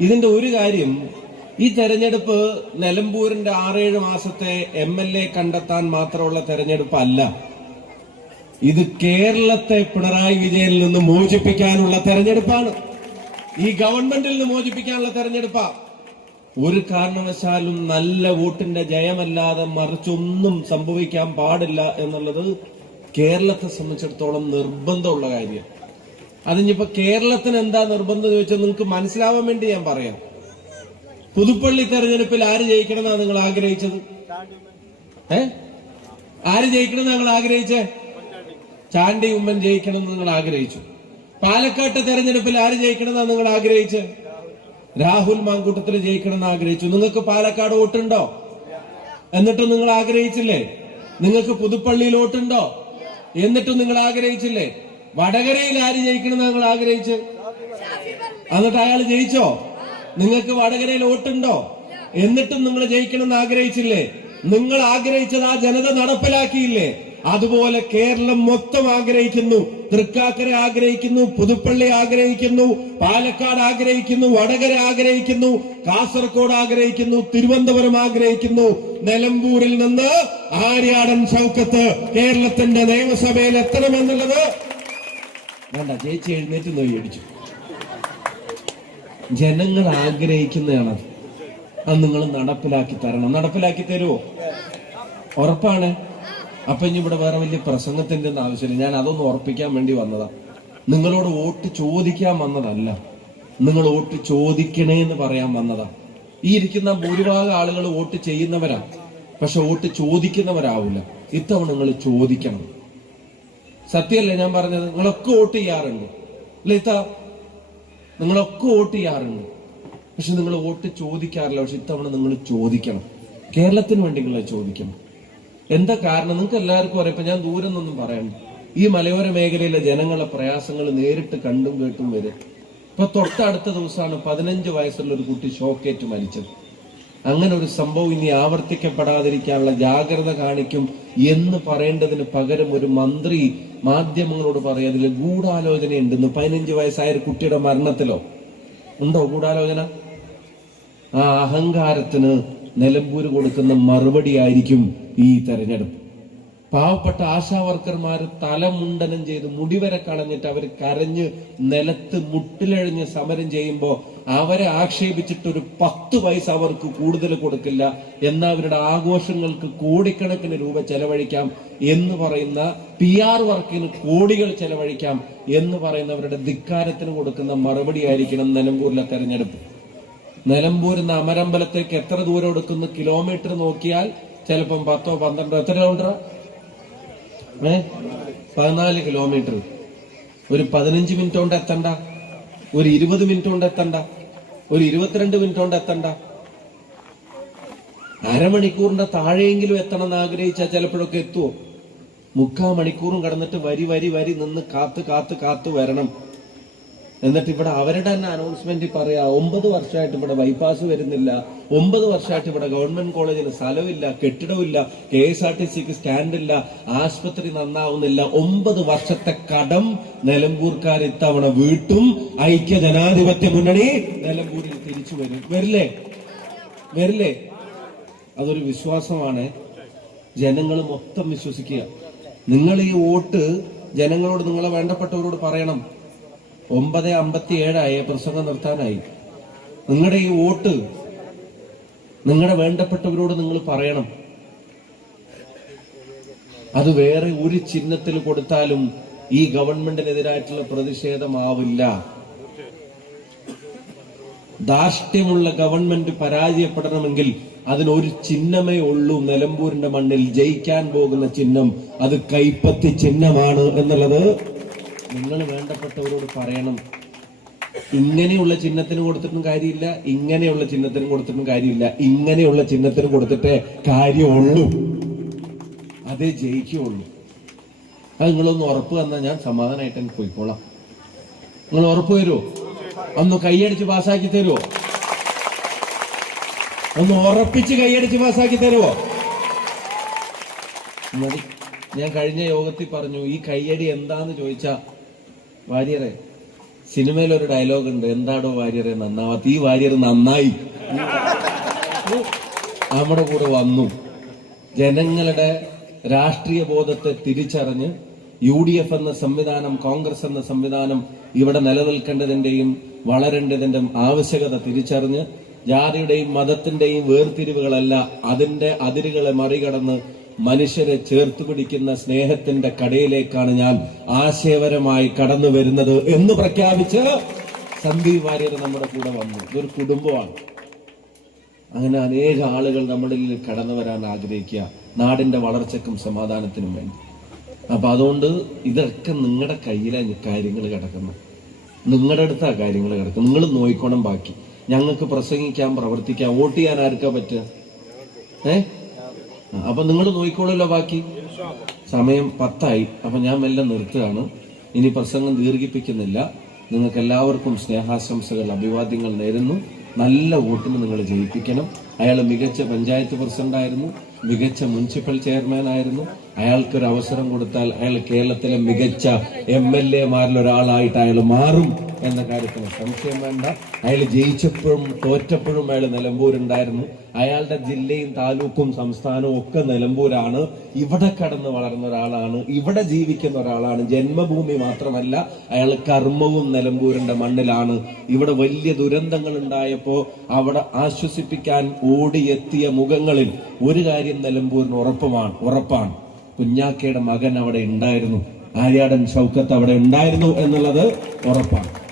ഇതിന്റെ ഒരു കാര്യം ഈ തെരഞ്ഞെടുപ്പ് നിലമ്പൂരിന്റെ ആറേഴ് മാസത്തെ എം എൽ എ കണ്ടെത്താൻ മാത്രമുള്ള തെരഞ്ഞെടുപ്പ് അല്ല ഇത് കേരളത്തെ പിണറായി വിജയനിൽ നിന്ന് മോചിപ്പിക്കാനുള്ള തെരഞ്ഞെടുപ്പാണ്. ഈ ഗവൺമെന്റിൽ നിന്ന് മോചിപ്പിക്കാനുള്ള തെരഞ്ഞെടുപ്പാ. ഒരു കാരണവശാലും നല്ല വോട്ടിന്റെ ജയമല്ലാതെ മറിച്ചൊന്നും സംഭവിക്കാൻ പാടില്ല എന്നുള്ളത് കേരളത്തെ സംബന്ധിച്ചിടത്തോളം നിർബന്ധമുള്ള കാര്യം. അതിനിപ്പോ കേരളത്തിന് എന്താ നിർബന്ധം ചോദിച്ചാൽ നിങ്ങൾക്ക് മനസ്സിലാവാൻ വേണ്ടി ഞാൻ പറയാം. പുതുപ്പള്ളി തെരഞ്ഞെടുപ്പിൽ ആര് ജയിക്കണമെന്നാണ് നിങ്ങൾ ആഗ്രഹിച്ചത്? ഏ? ആര് ജയിക്കണമെന്ന് നിങ്ങൾ ആഗ്രഹിച്ചേ? ചാണ്ടി ഉമ്മൻ ജയിക്കണമെന്ന് നിങ്ങൾ ആഗ്രഹിച്ചു. പാലക്കാട്ട് തെരഞ്ഞെടുപ്പിൽ ആര് ജയിക്കണമെന്നാണ് നിങ്ങൾ ആഗ്രഹിച്ചത് രാഹുൽ മാങ്കൂട്ടത്തിൽ ജയിക്കണമെന്ന് ആഗ്രഹിച്ചു. നിങ്ങൾക്ക് പാലക്കാട് വോട്ടുണ്ടോ? എന്നിട്ടും നിങ്ങൾ ആഗ്രഹിച്ചില്ലേ? നിങ്ങൾക്ക് പുതുപ്പള്ളിയിൽ വോട്ടുണ്ടോ? എന്നിട്ടും നിങ്ങൾ ആഗ്രഹിച്ചില്ലേ? വടകരയിൽ ആര് ജയിക്കണമെന്ന് നിങ്ങൾ ആഗ്രഹിച്ച്? എന്നിട്ട് അയാൾ ജയിച്ചോ? നിങ്ങൾക്ക് വടകരയിൽ വോട്ടുണ്ടോ? എന്നിട്ടും നിങ്ങൾ ജയിക്കണമെന്ന് ആഗ്രഹിച്ചില്ലേ? നിങ്ങൾ ആഗ്രഹിച്ചത് ആ ജനത നടപ്പിലാക്കിയില്ലേ? അതുപോലെ കേരളം മൊത്തം ആഗ്രഹിക്കുന്നു. തൃക്കാക്കര ആഗ്രഹിക്കുന്നു പുതുപ്പള്ളി ആഗ്രഹിക്കുന്നു പാലക്കാട് ആഗ്രഹിക്കുന്നു വടകര ആഗ്രഹിക്കുന്നു കാസർഗോഡ് ആഗ്രഹിക്കുന്നു തിരുവനന്തപുരം ആഗ്രഹിക്കുന്നു. നിലമ്പൂരിൽ നിന്ന് ആര്യാടൻ ചൗക്കത്ത് കേരളത്തിന്റെ നിയമസഭയിൽ എത്തണമെന്നുള്ളത് വേണ്ട ചേച്ചി എഴുന്നേറ്റ് നോയി അടിച്ചു. ജനങ്ങൾ ആഗ്രഹിക്കുന്നതാണ് അത്. നിങ്ങൾ നടപ്പിലാക്കി തരണം. നടപ്പിലാക്കി തരുമോ ഉറപ്പാണ്. അപ്പൊ ഇനി ഇവിടെ വേറെ വലിയ പ്രസംഗത്തിന്റെ ഒന്നും ആവശ്യമില്ല. ഞാൻ അതൊന്ന് ഉറപ്പിക്കാൻ വേണ്ടി വന്നതാ. നിങ്ങളോട് വോട്ട് ചോദിക്കാൻ വന്നതല്ല. നിങ്ങൾ വോട്ട് ചോദിക്കണേ എന്ന് പറയാൻ വന്നതാ. ഈ ഇരിക്കുന്ന ഭൂരിഭാഗം ആളുകൾ വോട്ട് ചെയ്യുന്നവരാ. പക്ഷെ വോട്ട് ചോദിക്കുന്നവരാവില്ല ഇത്തവണ നിങ്ങൾ ചോദിക്കണം. സത്യമല്ലേ ഞാൻ പറഞ്ഞത്? നിങ്ങളൊക്കെ വോട്ട് ചെയ്യാറുണ്ട്. ഇത്ത? നിങ്ങളൊക്കെ വോട്ട് ചെയ്യാറുണ്ട്. പക്ഷെ നിങ്ങൾ വോട്ട് ചോദിക്കാറില്ല. പക്ഷെ ഇത്തവണ നിങ്ങൾ ചോദിക്കണം. കേരളത്തിന് വേണ്ടി നിങ്ങൾ ചോദിക്കണം. എന്താ കാരണം? നിങ്ങൾക്ക് എല്ലാവർക്കും അറിയാം. ഞാൻ ദൂരം നിന്നും പറയണ്ട ഈ മലയോര മേഖലയിലെ ജനങ്ങളെ പ്രയാസങ്ങൾ നേരിട്ട് കണ്ടും കേട്ടും വരെ. ഇപ്പൊ തൊട്ടടുത്ത ദിവസമാണ് പതിനഞ്ച് വയസ്സുള്ള ഒരു കുട്ടി ഷോക്കേറ്റ് മരിച്ചത്. അങ്ങനെ ഒരു സംഭവം ഇനി ആവർത്തിക്കപ്പെടാതിരിക്കാനുള്ള ജാഗ്രത കാണിക്കും എന്ന് പറയേണ്ടതിന് പകരം ഒരു മന്ത്രി മാധ്യമങ്ങളോട് പറയാം. അതിൽ ഗൂഢാലോചന ഉണ്ടെന്ന് പതിനഞ്ച് വയസ്സായ ഒരു കുട്ടിയുടെ മരണത്തിലോ? ഉണ്ടോ ഗൂഢാലോചന? ആ അഹങ്കാരത്തിന് നിലമ്പൂര് കൊടുക്കുന്ന മറുപടി ആയിരിക്കും ഈ തെരഞ്ഞെടുപ്പ്. പാവപ്പെട്ട ആശാ വർക്കർമാർ തലമുണ്ടനം ചെയ്ത് മുടിവരെ കളഞ്ഞിട്ട് അവർ കരഞ്ഞ് നിലത്ത് മുട്ടിലഴിഞ്ഞ് സമരം ചെയ്യുമ്പോൾ അവരെ ആക്ഷേപിച്ചിട്ട് ഒരു പത്ത് പൈസ അവർക്ക് കൂടുതൽ കൊടുക്കില്ല. എന്നാൽ അവരുടെ ആഘോഷങ്ങൾക്ക് കോടിക്കണക്കിന് രൂപ ചെലവഴിക്കാം എന്ന് പറയുന്ന പി ആർ വർക്കിന് കോടികൾ ചെലവഴിക്കാം എന്ന് പറയുന്നവരുടെ ധിക്കാരത്തിന് കൊടുക്കുന്ന മറുപടി ആയിരിക്കണം നിലമ്പൂരിലെ തെരഞ്ഞെടുപ്പ്. നിലമ്പൂരിൽ നിന്ന് അമരമ്പലത്തേക്ക് എത്ര ദൂരം എടുക്കുന്നു? കിലോമീറ്റർ നോക്കിയാൽ ചിലപ്പം പത്തോ പന്ത്രണ്ടോ എത്ര കിലോമീറ്റർ ഏ? പതിനാല് കിലോമീറ്റർ ഒരു പതിനഞ്ച് മിനിറ്റ് കൊണ്ട് എത്തണ്ട. ഒരു ഇരുപത് മിനിറ്റ് കൊണ്ട് എത്തണ്ട. ഒരു ഇരുപത്തിരണ്ട് മിനിറ്റ് കൊണ്ട് എത്തണ്ട. അരമണിക്കൂറിന്റെ താഴെയെങ്കിലും എത്തണം എന്ന് ആഗ്രഹിച്ചാൽ ചിലപ്പോഴൊക്കെ എത്തുമോ മുക്കാ മണിക്കൂറും കടന്നിട്ട് വരി വരി വരി നിന്ന് കാത്ത് കാത്ത് കാത്ത് വരണം. എന്നിട്ട് ഇവിടെ അവരുടെ തന്നെ അനൗൺസ്മെന്റ് പറയാ ഒമ്പത് വർഷമായിട്ട് ഇവിടെ ബൈപ്പാസ് വരുന്നില്ല. ഒമ്പത് വർഷമായിട്ട് ഇവിടെ ഗവൺമെന്റ് കോളേജിൽ സ്ഥലമില്ല കെട്ടിടമില്ല കെ എസ് ആർ ടി സിക്ക് സ്റ്റാൻഡില്ല ആശുപത്രി നന്നാവുന്നില്ല. ഒമ്പത് വർഷത്തെ കടം നിലമ്പൂർക്കാർ ഇത്തവണ വീട്ടും ഐക്യ ജനാധിപത്യ മുന്നണി നിലമ്പൂരിൽ തിരിച്ചു വരും. വരില്ലേ? വരില്ലേ? അതൊരു വിശ്വാസമാണ്. ജനങ്ങൾ മൊത്തം വിശ്വസിക്കുക. നിങ്ങൾ ഈ വോട്ട് ജനങ്ങളോട് നിങ്ങളെ വേണ്ടപ്പെട്ടവരോട് പറയണം. ഒമ്പത് അമ്പത്തി ഏഴായി പ്രസംഗം നിർത്താനായി. നിങ്ങളുടെ ഈ വോട്ട് നിങ്ങളുടെ വേണ്ടപ്പെട്ടവരോട് നിങ്ങൾ പറയണം. അത് വേറെ ഒരു ചിഹ്നത്തിൽ കൊടുത്താലും ഈ ഗവൺമെന്റിനെതിരായിട്ടുള്ള പ്രതിഷേധമാവില്ല. ധാർഷ്ട്യമുള്ള ഗവൺമെന്റ് പരാജയപ്പെടണമെങ്കിൽ അതിനൊരു ചിഹ്നമേ ഉള്ളൂ. നിലമ്പൂരിന്റെ മണ്ണിൽ ജയിക്കാൻ പോകുന്ന ചിഹ്നം അത് കൈപ്പത്തി ചിഹ്നമാണ് എന്നുള്ളത് നിങ്ങൾ വേണ്ടപ്പെട്ടവരോട് പറയണം. ഇങ്ങനെയുള്ള ചിഹ്നത്തിന് കൊടുത്തിട്ടും കാര്യമില്ല ഇങ്ങനെയുള്ള ചിഹ്നത്തിന് കൊടുത്തിട്ടും കാര്യമില്ല ഇങ്ങനെയുള്ള ചിഹ്നത്തിന് കൊടുത്തിട്ടേ കാര്യമുള്ളൂ. അതേ ജയിക്കുള്ളൂ അത് നിങ്ങളൊന്ന് ഉറപ്പ് തന്നാൽ ഞാൻ സമാധാനമായിട്ട് എനിക്ക് പോയിക്കോളാം. നിങ്ങൾ ഉറപ്പ് തരുമോ ഒന്ന് കൈയടിച്ച് പാസ്സാക്കി തരുമോ? ഒന്ന് ഉറപ്പിച്ച് കൈയടിച്ച് പാസ്സാക്കി തരുമോ? ഞാൻ കഴിഞ്ഞ യോഗത്തിൽ പറഞ്ഞു ഈ കയ്യടി എന്താന്ന് ചോദിച്ചാ വാര്യറെ സിനിമയിൽ ഒരു ഡയലോഗ് ഉണ്ട് എന്താടോ വാര്യറെ നന്നാവാത്ത ഈ വാര്യർ നന്നായി. നമ്മുടെ കൂടെ വന്നു. ജനങ്ങളുടെ രാഷ്ട്രീയ ബോധത്തെ തിരിച്ചറിഞ്ഞ് യു ഡി എഫ് എന്ന സംവിധാനം കോൺഗ്രസ് എന്ന സംവിധാനം ഇവിടെ നിലനിൽക്കേണ്ടതിന്റെയും വളരേണ്ടതിന്റെയും ആവശ്യകത തിരിച്ചറിഞ്ഞ് ജാതിയുടെയും മതത്തിന്റെയും വേർതിരിവുകളല്ല അതിന്റെ അതിരുകളെ മറികടന്ന് മനുഷ്യരെ ചേർത്ത് പിടിക്കുന്ന സ്നേഹത്തിന്റെ കടയിലേക്കാണ് ഞാൻ ആശയപരമായി കടന്നു വരുന്നത് എന്ന് പ്രഖ്യാപിച്ച് സന്ദീപ് വാര്യർ നമ്മുടെ കൂടെ വന്നു. ഇതൊരു കുടുംബമാണ്. അങ്ങനെ അനേക ആളുകൾ നമ്മുടെ ഇതിൽ കടന്നു വരാൻ ആഗ്രഹിക്കുക. നാടിന്റെ വളർച്ചക്കും സമാധാനത്തിനും വേണ്ടി. അപ്പൊ അതുകൊണ്ട് ഇതൊക്കെ നിങ്ങളുടെ കയ്യിലാണ് കാര്യങ്ങൾ കിടക്കുന്നത്. നിങ്ങളുടെ അടുത്താ കാര്യങ്ങൾ കിടക്കുന്നത്. നിങ്ങൾ നോയിക്കോണം ബാക്കി. ഞങ്ങൾക്ക് പ്രസംഗിക്കാൻ പ്രവർത്തിക്കാം വോട്ട് ചെയ്യാൻ ആർക്കാ പറ്റുക? ഏ? ആ, അപ്പൊ നിങ്ങൾ നോക്കിക്കോളല്ലോ ബാക്കി. സമയം പത്തായി. അപ്പൊ ഞാൻ മെല്ലെ നിർത്തുകയാണ്. ഇനി പ്രസംഗം ദീർഘിപ്പിക്കുന്നില്ല. നിങ്ങൾക്ക് എല്ലാവർക്കും സ്നേഹാശംസകൾ അഭിവാദ്യങ്ങൾ നേരുന്നു. നല്ല വോട്ടിന് നിങ്ങൾ ജയിപ്പിക്കണം. അയാൾ മികച്ച പഞ്ചായത്ത് പ്രസിഡന്റ് ആയിരുന്നു. മികച്ച മുനിസിപ്പൽ ചെയർമാൻ ആയിരുന്നു. അയാൾക്കൊരു അവസരം കൊടുത്താൽ അയാൾ കേരളത്തിലെ മികച്ച എം എൽ എമാരിൽ ഒരാളായിട്ട് അയാൾ മാറും. എന്ന കാര്യത്തിൽ സംശയം വേണ്ട. അയാൾ ജയിച്ചപ്പോഴും തോറ്റപ്പോഴും അയാൾ നിലമ്പൂരുണ്ടായിരുന്നു. അയാളുടെ ജില്ലയും താലൂക്കും സംസ്ഥാനവും ഒക്കെ നിലമ്പൂരാണ്. ഇവിടെ കടന്ന് വളർന്ന ഒരാളാണ്. ഇവിടെ ജീവിക്കുന്ന ഒരാളാണ്. ജന്മഭൂമി മാത്രമല്ല അയാൾ കർമ്മവും നിലമ്പൂരിന്റെ മണ്ണിലാണ്. ഇവിടെ വലിയ ദുരന്തങ്ങൾ ഉണ്ടായപ്പോ അവിടെ ആശ്വസിപ്പിക്കാൻ ഓടിയെത്തിയ മുഖങ്ങളിൽ ഒരു കാര്യം നിലമ്പൂരിന് ഉറപ്പുമാണ് ഉറപ്പാണ്. കുഞ്ഞാക്കയുടെ മകൻ അവിടെ ഉണ്ടായിരുന്നു. ആര്യാടൻ ഷൗക്കത്ത് അവിടെ ഉണ്ടായിരുന്നു എന്നുള്ളത് ഉറപ്പാണ്.